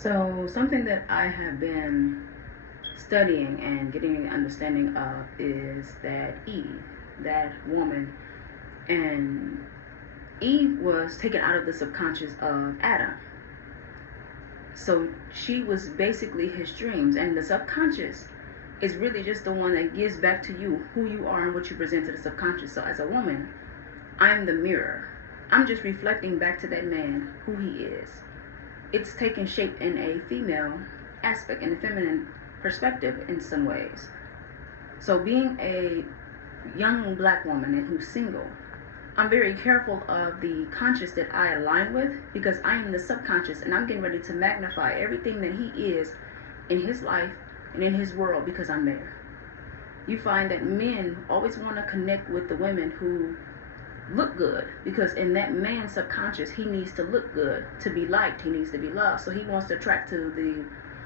So, something that I have been studying and getting an understanding of is that Eve, that woman, and Eve was taken out of the subconscious of Adam. So, she was basically his dreams, and the subconscious is really just the one that gives back to you who you are and what you present to the subconscious. So, as a woman, I'm the mirror. I'm just reflecting back to that man who he is. It's taken shape in a female aspect, in a feminine perspective in some ways. So being a young black woman and who's single, I'm very careful of the conscious that I align with, because I am the subconscious and I'm getting ready to magnify everything that he is in his life and in his world because I'm there. You find that men always want to connect with the women who look good, because in that man's subconscious he needs to look good to be liked, he needs to be loved. So he wants to attract to the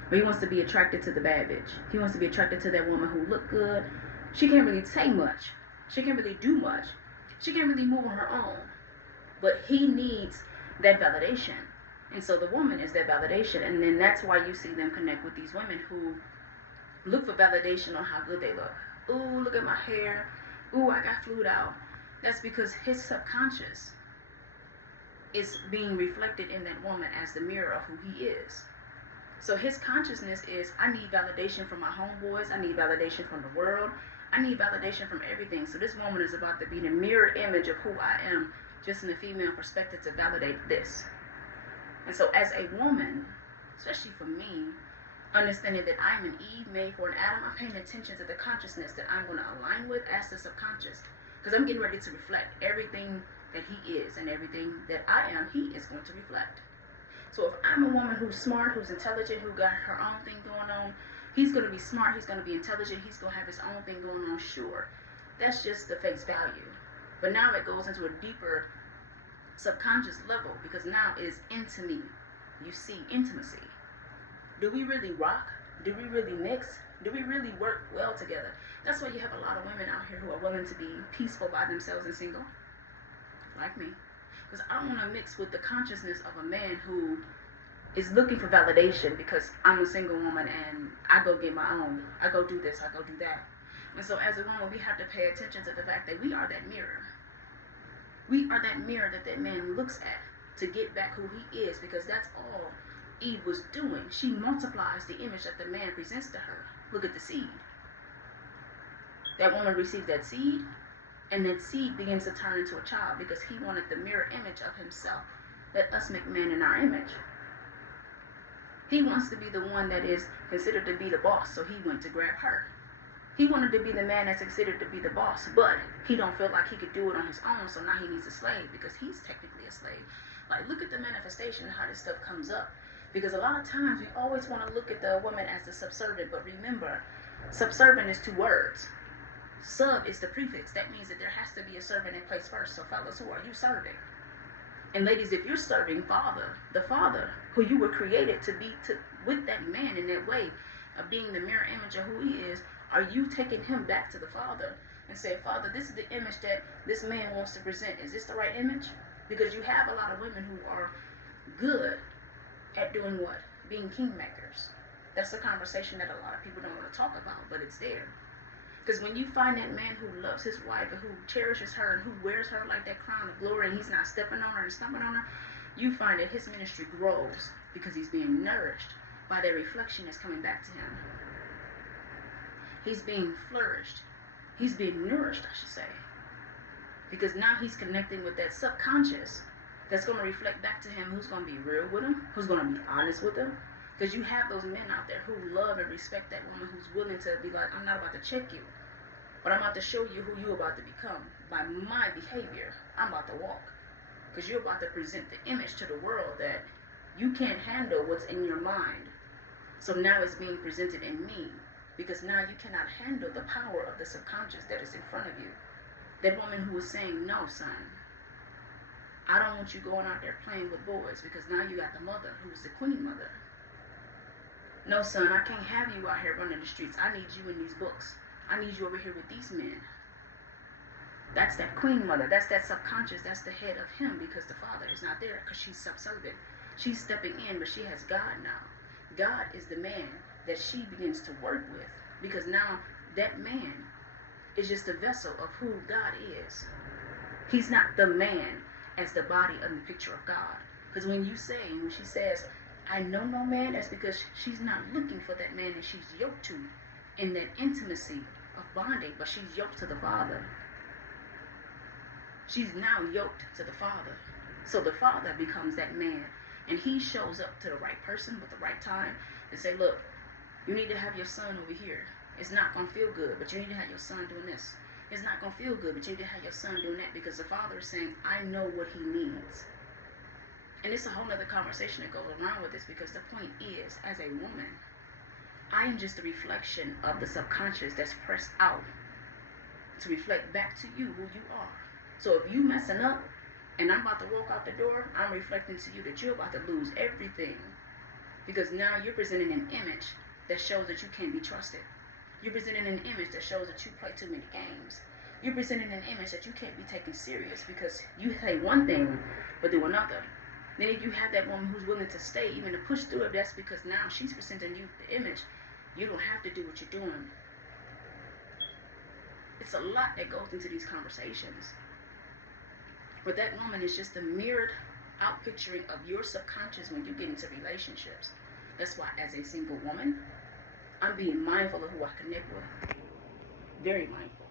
or he wants to be attracted to the bad bitch. He wants to be attracted to that woman who look good. She can't really say much, she can't really do much, she can't really move on her own, but he needs that validation. And so the woman is that validation, and then that's why you see them connect with these women who look for validation on how good they look. Ooh, look at my hair. Ooh, I got flued out. That's because his subconscious is being reflected in that woman as the mirror of who he is. So his consciousness is, I need validation from my homeboys, I need validation from the world, I need validation from everything. So this woman is about to be the mirror image of who I am, just in a female perspective, to validate this. And so as a woman, especially for me, understanding that I'm an Eve made for an Adam, I'm paying attention to the consciousness that I'm going to align with as the subconscious. Because I'm getting ready to reflect everything that he is, and everything that I am, he is going to reflect. So if I'm a woman who's smart, who's intelligent, who got her own thing going on, he's going to be smart, he's going to be intelligent, he's going to have his own thing going on, sure. That's just the face value. But now it goes into a deeper subconscious level, because now it's into me. You see intimacy. Do we really rock? Do we really mix? Do we really work well together? That's why you have a lot of women out here who are willing to be peaceful by themselves and single, like me. Because I don't want to mix with the consciousness of a man who is looking for validation because I'm a single woman and I go get my own. I go do this, I go do that. And so as a woman, we have to pay attention to the fact that we are that mirror. We are that mirror that that man looks at to get back who he is, because that's all Eve was doing. She multiplies the image that the man presents to her. Look at the seed. That woman receives that seed, and that seed begins to turn into a child, because he wanted the mirror image of himself. Let us make man in our image. He wants to be the one that is considered to be the boss, so he went to grab her. He wanted to be the man that's considered to be the boss, but he don't feel like he could do it on his own, so now he needs a slave, because he's technically a slave. Like, look at the manifestation of how this stuff comes up. Because a lot of times we always want to look at the woman as the subservient, but remember, subservient is two words. Sub is the prefix. That means that there has to be a servant in place first. So fellas, who are you serving? And ladies, if you're serving Father, the Father who you were created to be with that man in that way of being the mirror image of who he is, are you taking him back to the Father and say, Father, this is the image that this man wants to present. Is this the right image? Because you have a lot of women who are good at doing what? Being kingmakers. That's the conversation that a lot of people don't want to talk about, but it's there. Because when you find that man who loves his wife and who cherishes her and who wears her like that crown of glory, and he's not stepping on her and stumping on her, you find that his ministry grows because he's being nourished by the reflection that's coming back to him. He's being flourished. He's being nourished, I should say. Because now he's connecting with that subconscious that's going to reflect back to him, who's going to be real with him, who's going to be honest with him. Because you have those men out there who love and respect that woman who's willing to be like, I'm not about to check you, but I'm about to show you who you're about to become. By my behavior, I'm about to walk. Because you're about to present the image to the world that you can't handle what's in your mind. So now it's being presented in me. Because now you cannot handle the power of the subconscious that is in front of you. That woman who was saying, no, son, I don't want you going out there playing with boys, because now you got the mother who is the queen mother. No, son, I can't have you out here running the streets. I need you in these books. I need you over here with these men. That's that queen mother. That's that subconscious. That's the head of him, because the father is not there, because she's subservient. She's stepping in, but she has God now. God is the man that she begins to work with, because now that man is just a vessel of who God is. He's not the man as the body of the picture of God. Because when she says, I know no man, that's because she's not looking for that man that she's yoked to in that intimacy of bonding, but she's yoked to the Father. She's now yoked to the Father. So the Father becomes that man, and he shows up to the right person with the right time and say, look, you need to have your son over here. It's not going to feel good, but you need to have your son doing this. It's not going to feel good, but you need to have your son doing that, because the Father is saying, I know what he needs. And it's a whole other conversation that goes around with this, because the point is, as a woman, I am just a reflection of the subconscious that's pressed out to reflect back to you who you are. So if you messing up and I'm about to walk out the door, I'm reflecting to you that you're about to lose everything, because now you're presenting an image that shows that you can't be trusted. You're presenting an image that shows that you play too many games. You're presenting an image that you can't be taken serious, because you say one thing but do another. Then if you have that woman who's willing to stay, even to push through it, that's because now she's presenting you the image. You don't have to do what you're doing. It's a lot that goes into these conversations. But that woman is just a mirrored out picturing of your subconscious when you get into relationships. That's why, as a single woman, I'm being mindful of who I connect with. Very mindful.